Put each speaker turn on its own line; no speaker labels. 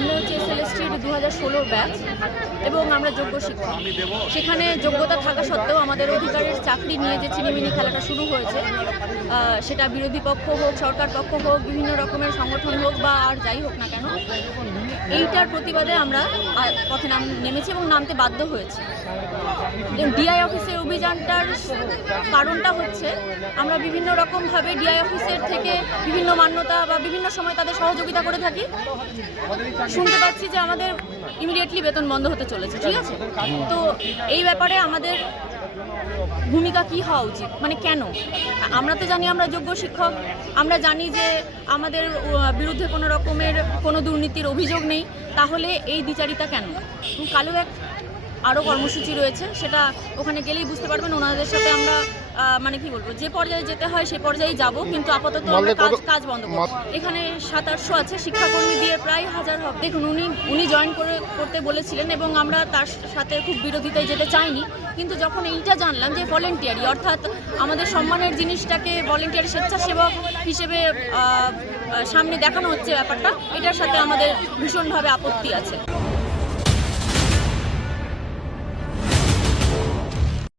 সামনে হচ্ছে S L এসএলএসটির দু হাজার ষোলোর ব্যাচ এবং আমরা যোগ্য শিক্ষক। সেখানে যোগ্যতা থাকা সত্ত্বেও আমাদের অধিকারের চাকরি নিয়ে যে চিনিমিনি খেলাটা শুরু হয়েছে সেটা বিরোধী পক্ষ হোক, সরকার পক্ষ হোক, বিভিন্ন রকমের সংগঠন হোক বা আর যাই হোক না কেন, এইটার প্রতিবাদে আমরা পথে নাম নেমেছি এবং নামতে বাধ্য হয়েছি। ডিআই অফিসের অভিযানটার কারণটা হচ্ছে আমরা বিভিন্ন রকমভাবে ডিআই অফিসের থেকে বিভিন্ন মান্যতা বা বিভিন্ন সময় তাদের সহযোগিতা করে থাকি। শুনতে পাচ্ছি যে আমাদের ইমিডিয়েটলি বেতন বন্ধ হতে চলেছে, ঠিক আছে? তো এই ব্যাপারে আমাদের ভূমিকা কি হওয়া উচিত? মানে কেন? আমরা তো জানি আমরা যোগ্য শিক্ষক, আমরা জানি যে আমাদের বিরুদ্ধে কোনো রকমের কোনো দুর্নীতির অভিযোগ নেই, তাহলে এই দ্বিচারিতা কেন? কালো এক আরও কর্মসূচি রয়েছে সেটা ওখানে গেলেই বুঝতে পারবেন। ওনাদের সাথে আমরা মানে কি বলব যে পর্যায়ে যেতে হয় সে পর্যায়ে যাব কিন্তু আপাতত আমরা কাজ কাজ বন্ধ করব। এখানে সাত আটশো আছে শিক্ষাকর্মী দিয়ে প্রায় হাজার হবে। দেখুন উনি উনি জয়েন করে করতে বলেছিলেন এবং আমরা তার সাথে খুব বিরোধিতায় যেতে চাইনি কিন্তু যখন এইটা জানলাম যে ভলেন্টিয়ারি অর্থাৎ আমাদের সম্মানের জিনিসটাকে ভলেন্টিয়ারি স্বেচ্ছাসেবক হিসেবে সামনে দেখানো হচ্ছে ব্যাপারটা এটার সাথে আমাদের ভীষণভাবে আপত্তি আছে।